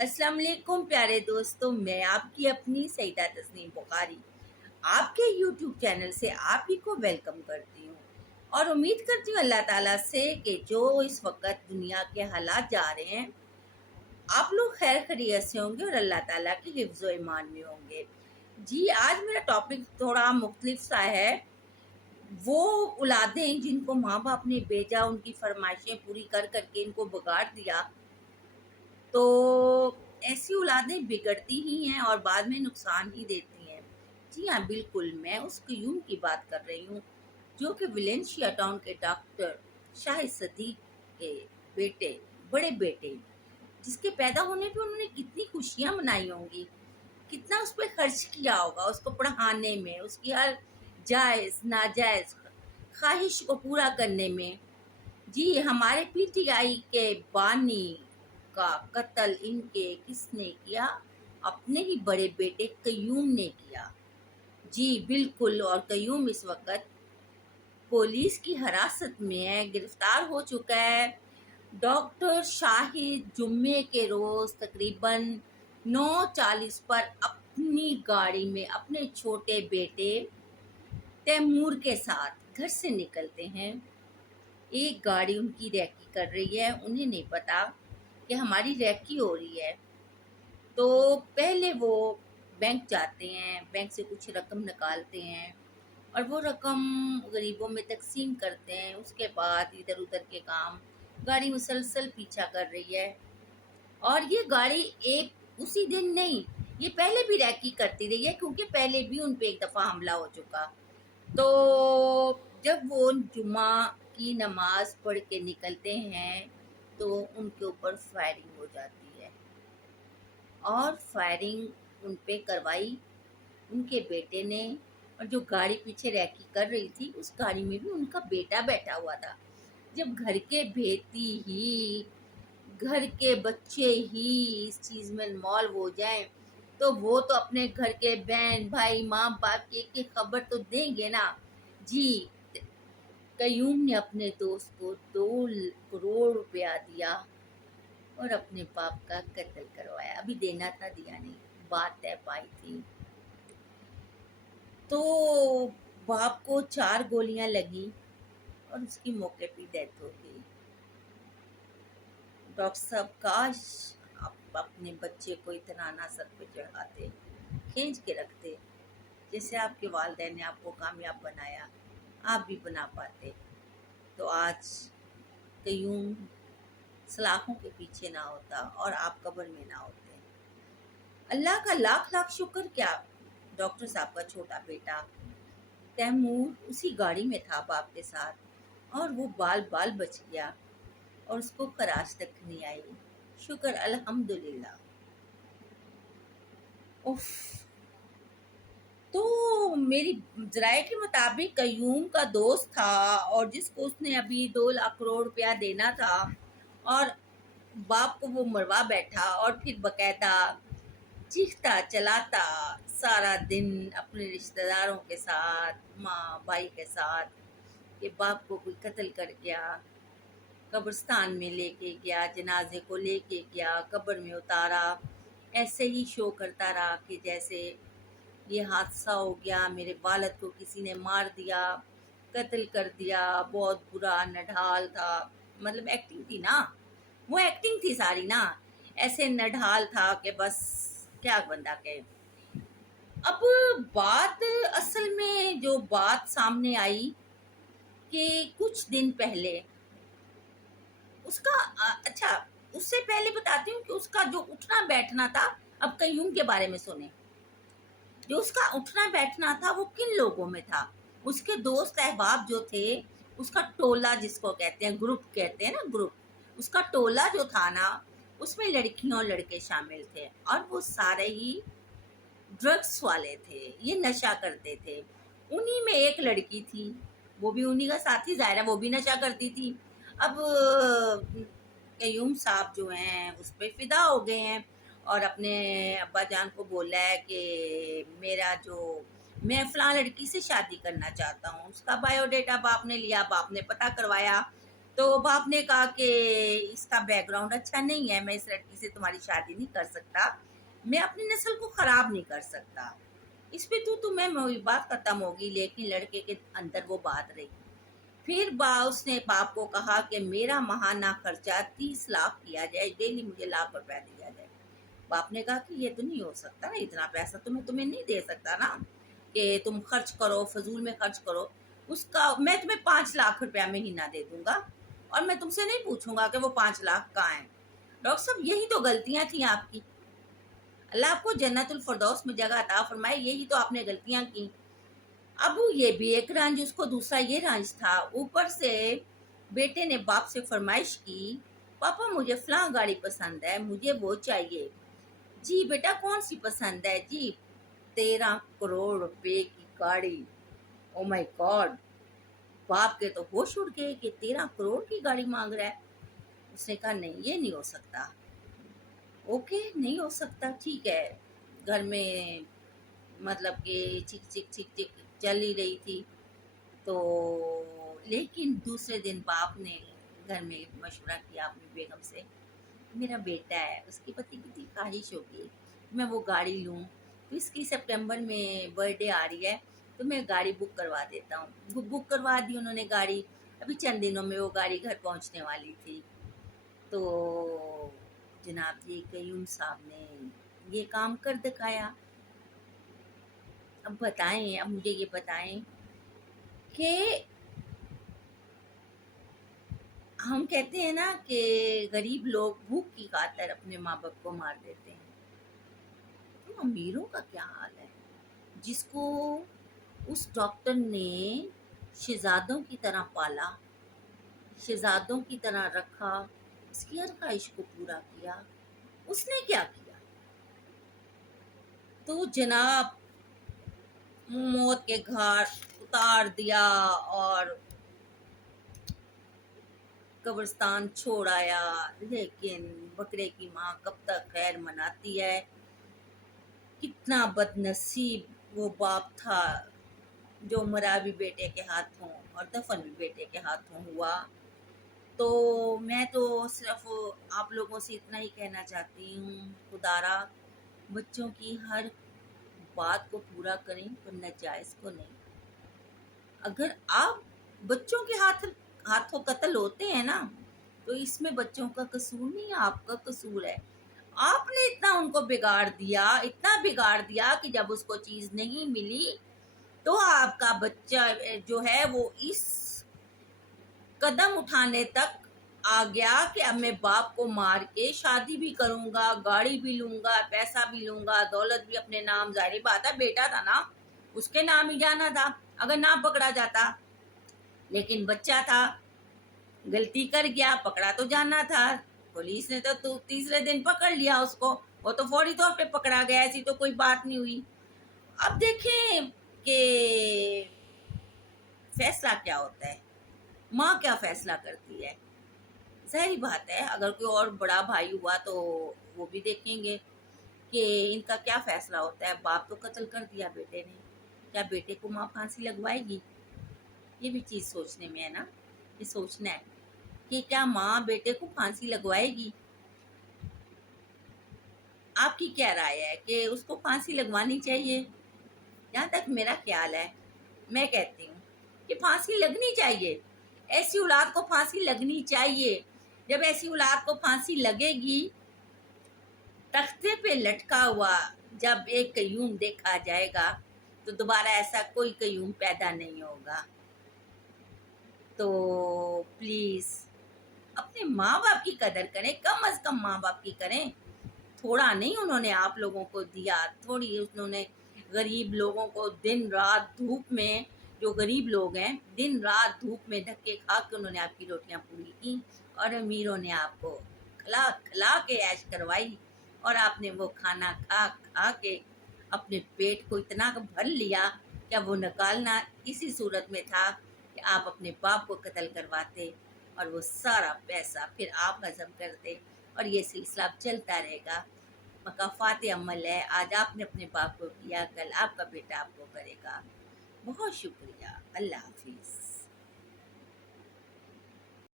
السلام علیکم پیارے دوستوں، میں آپ کی اپنی سعیدہ تسنیم بخاری آپ کے یوٹیوب چینل سے آپ ہی کو ویلکم کرتی ہوں اور امید کرتی ہوں اللہ تعالیٰ سے کہ جو اس وقت دنیا کے حالات جا رہے ہیں آپ لوگ خیر خیریت سے ہوں گے اور اللہ تعالیٰ کی حفظ و ایمان میں ہوں گے۔ جی آج میرا ٹاپک تھوڑا مختلف سا ہے۔ وہ اولادیں جن کو ماں باپ نے بھیجا، ان کی فرمائشیں پوری کر کر کے ان کو بگاڑ دیا، تو ایسی اولادیں بگڑتی ہی ہیں اور بعد میں نقصان ہی دیتی ہیں۔ جی ہاں بالکل، میں اس قیوم کی بات کر رہی ہوں جو کہ ویلنشیا ٹاؤن کے ڈاکٹر شاہد صدیق کے بیٹے، بڑے بیٹے، جس کے پیدا ہونے پہ انہوں نے کتنی خوشیاں منائی ہوں گی، کتنا اس پہ خرچ کیا ہوگا، اس کو پڑھانے میں، اس کی ہر جائز ناجائز خواہش کو پورا کرنے میں۔ جی ہمارے پی ٹی آئی کے بانی کا قتل ان کے کس نے کیا؟ اپنے ہی بڑے بیٹے قیوم نے کیا۔ جی بالکل، اور قیوم اس وقت پولیس کی حراست میں ہے، گرفتار ہو چکا ہے۔ ڈاکٹر شاہد جمعے کے روز تقریباً 9:40 پر اپنی گاڑی میں اپنے چھوٹے بیٹے تیمور کے ساتھ گھر سے نکلتے ہیں۔ ایک گاڑی ان کی ریکی کر رہی ہے، انہیں نہیں پتا کہ ہماری ریکی ہو رہی ہے، تو پہلے وہ بینک جاتے ہیں، بینک سے کچھ رقم نکالتے ہیں اور وہ رقم غریبوں میں تقسیم کرتے ہیں۔ اس کے بعد ادھر ادھر کے کام، گاڑی مسلسل پیچھا کر رہی ہے اور یہ گاڑی ایک اسی دن نہیں، یہ پہلے بھی ریکی کرتی رہی ہے کیونکہ پہلے بھی ان پہ ایک دفعہ حملہ ہو چکا۔ تو جب وہ جمعہ کی نماز پڑھ کے نکلتے ہیں تو ان کے اوپر فائرنگ ہو جاتی ہے اور فائرنگ ان پہ کروائی ان کے بیٹے نے، اور جو گاڑی پیچھے ریکی کر رہی تھی اس گاڑی میں بھی ان کا بیٹا بیٹھا ہوا تھا۔ جب گھر کے بیٹی ہی، گھر کے بچے ہی اس چیز میں انوالو ہو جائیں تو وہ تو اپنے گھر کے بہن بھائی ماں باپ کی ایک خبر تو دیں گے نا۔ جی قیوم نے اپنے دوست کو 2 کروڑ روپیہ دیا اور اپنے باپ کا قتل کروایا۔ ابھی دینا تھا، دیا نہیں، بات طے پائی تھی۔ تو باپ کو 4 گولیاں لگی اور اس کی موقع پہ ڈیتھ ہو گئی۔ ڈاکٹر صاحب کاش آپ اپنے بچے کو اتنا نہ سر پہ چڑھاتے، کھینچ کے رکھتے، جیسے آپ کے والدین نے آپ کو کامیاب بنایا آپ بھی بنا پاتے، تو آج قیوم سلاخوں کے پیچھے نہ ہوتا اور آپ قبر میں نہ ہوتے۔ اللہ کا لاکھ لاکھ شکر کیا ڈاکٹر صاحب کا چھوٹا بیٹا تیمور اسی گاڑی میں تھا باپ کے ساتھ اور وہ بال بال بچ گیا اور اس کو خراش تک نہیں آئی۔ شکر الحمدللہ۔ اف، تو میری ذرائع کے مطابق قیوم کا دوست تھا اور جس کو اس نے ابھی 2 لاکھ کروڑ روپیہ دینا تھا، اور باپ کو وہ مروا بیٹھا اور پھر باقاعدہ چیختا چلاتا سارا دن اپنے رشتہ داروں کے ساتھ، ماں بھائی کے ساتھ، کہ باپ کو کوئی قتل کر گیا، قبرستان میں لے کے گیا، جنازے کو لے کے گیا، قبر میں اتارا، ایسے ہی شو کرتا رہا کہ جیسے یہ حادثہ ہو گیا، میرے والد کو کسی نے مار دیا، قتل کر دیا، بہت برا نڈھال تھا۔ مطلب ایکٹنگ تھی نا، وہ ایکٹنگ تھی ساری نا، ایسے نڈھال تھا کہ بس کیا بندہ کہے۔ اب بات اصل میں جو بات سامنے آئی کہ کچھ دن پہلے اس کا اچھا، اس سے پہلے بتاتی ہوں کہ اس کا جو اٹھنا بیٹھنا تھا، اب قیوم کے بارے میں سنیں۔ جو اس کا اٹھنا بیٹھنا تھا وہ کن لوگوں میں تھا؟ اس کے دوست احباب جو تھے، اس کا ٹولہ جس کو کہتے ہیں، گروپ کہتے ہیں نا، گروپ، اس کا ٹولہ جو تھا نا، اس میں لڑکیاں اور لڑکے شامل تھے اور وہ سارے ہی ڈرگس والے تھے، یہ نشہ کرتے تھے۔ انہی میں ایک لڑکی تھی، وہ بھی انہی کا ساتھی، ظاہر ہے وہ بھی نشہ کرتی تھی۔ اب قیوم صاحب جو ہیں اس پہ فدا ہو گئے ہیں اور اپنے ابا جان کو بولا ہے کہ میں فلاں لڑکی سے شادی کرنا چاہتا ہوں۔ اس کا بایو ڈیٹا باپ نے لیا، باپ نے پتہ کروایا تو باپ نے کہا کہ اس کا بیک گراؤنڈ اچھا نہیں ہے، میں اس لڑکی سے تمہاری شادی نہیں کر سکتا، میں اپنی نسل کو خراب نہیں کر سکتا۔ اس پہ تو میں بات ختم ہوگی، لیکن لڑکے کے اندر وہ بات رہی۔ پھر اس نے باپ کو کہا کہ میرا ماہانہ خرچہ 30 لاکھ کیا جائے، ڈیلی مجھے لاکھ روپیہ دیا جائے۔ باپ نے کہا کہ یہ تو نہیں ہو سکتا نا، اتنا پیسہ تو میں تمہیں نہیں دے سکتا نا کہ تم خرچ کرو، فضول میں خرچ کرو۔ میں تمہیں 5 لاکھ روپیہ مہینہ دے دوں گا، اور میں تم سے نہیں پوچھوں گا کہ وہ 5 لاکھ کہاں ہیں۔ ڈاکٹر صاحب یہی تو غلطیاں تھیں آپ کی، اللہ آپ کو جنت الفردوس میں جگہ عطا فرمائے، یہی تو آپ نے غلطیاں کی۔ اب یہ بھی ایک رنج، اس کو دوسرا یہ رنج تھا، اوپر سے بیٹے نے باپ سے فرمائش کی، پاپا مجھے فلاں گاڑی پسند ہے، مجھے وہ چاہیے۔ جی بیٹا کون سی پسند ہے؟ جی 13 کروڑ روپے کی گاڑی۔ او مائی گاڈ، باپ کے تو ہوش اڑ گئے کہ 13 کروڑ کی گاڑی مانگ رہا ہے۔ اس نے کہا نہیں، یہ نہیں ہو سکتا۔ اوکے نہیں ہو سکتا، ٹھیک ہے۔ گھر میں مطلب کہ چک چک چک چک چل ہی رہی تھی، تو لیکن دوسرے دن باپ نے گھر میں مشورہ کیا اپنی بیگم سے، میرا بیٹا ہے، اس کے پتی کی تھی خواہش ہوگی میں وہ گاڑی لوں، تو اس کی سپٹمبر میں برتھ ڈے آ رہی ہے، تو میں گاڑی بک کروا دیتا ہوں۔ بک کروا دی انہوں نے گاڑی، ابھی چند دنوں میں وہ گاڑی گھر پہنچنے والی تھی۔ تو جناب جی قیوم صاحب نے یہ کام کر دکھایا۔ اب مجھے یہ بتائیں کہ ہم کہتے ہیں نا کہ غریب لوگ بھوک کی خاطر اپنے ماں باپ کو مار دیتے ہیں، تو امیروں کا کیا حال ہے، جس کو اس ڈاکٹر نے شہزادوں کی طرح پالا، شہزادوں کی طرح رکھا، اس کی ہر خواہش کو پورا کیا، اس نے کیا کیا؟ تو جناب موت کے گھاٹ اتار دیا اور قبرستان چھوڑ آیا۔ لیکن بکرے کی ماں کب تک خیر مناتی ہے؟ کتنا بد نصیب وہ باپ تھا جو مرا بھی بیٹے کے ہاتھوں اور دفن بھی بیٹے کے ہاتھوں ہوا۔ تو میں تو صرف آپ لوگوں سے اتنا ہی کہنا چاہتی ہوں، خدارا بچوں کی ہر بات کو پورا کریں، پر ناجائز کو نہیں۔ اگر آپ بچوں کے ہاتھوں قتل ہوتے ہیں نا، تو اس میں بچوں کا قصور نہیں، آپ کا قصور ہے۔ آپ نے اتنا ان کو بگاڑ دیا، اتنا بگاڑ دیا کہ جب اس کو چیز نہیں ملی تو آپ کا بچہ جو ہے وہ اس قدم اٹھانے تک آ گیا کہ اب میں باپ کو مار کے شادی بھی کروں گا، گاڑی بھی لوں گا، پیسہ بھی لوں گا، دولت بھی اپنے نام، ظاہری بات ہے بیٹا تھا نا، اس کے نام ہی جانا تھا اگر نہ پکڑا جاتا۔ لیکن بچہ تھا، غلطی کر گیا، پکڑا تو جانا تھا، پولیس نے تو تیسرے دن پکڑ لیا اس کو، وہ تو فوری طور پہ پکڑا گیا، ایسی تو کوئی بات نہیں ہوئی۔ اب دیکھیں کہ فیصلہ کیا ہوتا ہے، ماں کیا فیصلہ کرتی ہے۔ ظاہری بات ہے اگر کوئی اور بڑا بھائی ہوا تو وہ بھی دیکھیں گے کہ ان کا کیا فیصلہ ہوتا ہے۔ باپ تو قتل کر دیا بیٹے نے، کیا بیٹے کو ماں پھانسی لگوائے گی؟ یہ بھی چیز سوچنے میں ہے نا، یہ سوچنا ہے کہ کیا ماں بیٹے کو پھانسی لگوائے گی؟ آپ کی کیا رائے ہے کہ اس کو پھانسی لگوانی چاہیے؟ جہاں تک میرا خیال ہے، میں کہتی ہوں کہ پھانسی لگنی چاہیے، ایسی اولاد کو پھانسی لگنی چاہیے۔ جب ایسی اولاد کو پھانسی لگے گی، تختے پہ لٹکا ہوا جب ایک قیوم دیکھا جائے گا تو دوبارہ ایسا کوئی قیوم پیدا نہیں ہوگا۔ تو پلیز اپنے ماں باپ کی قدر کریں، کم از کم ماں باپ کی کریں۔ تھوڑا نہیں انہوں نے آپ لوگوں کو دیا، تھوڑی انہوں نے غریب لوگوں کو دن رات دھوپ میں، جو غریب لوگ ہیں دن رات دھوپ میں دھکے کھا کے انہوں نے آپ کی روٹیاں پوری کی، اور امیروں نے آپ کو کھلا کھلا کے عیش کروائی، اور آپ نے وہ کھانا کھا کھا کے اپنے پیٹ کو اتنا بھر لیا کہ وہ نکالنا اسی صورت میں تھا کہ آپ اپنے باپ کو قتل کرواتے اور وہ سارا پیسہ پھر آپ ہضم کرتے، اور یہ سلسلہ چلتا رہے گا۔ مکافات عمل ہے، آج آپ نے اپنے باپ کو کیا، کل آپ کا بیٹا آپ کو کرے گا۔ بہت شکریہ، اللہ حافظ۔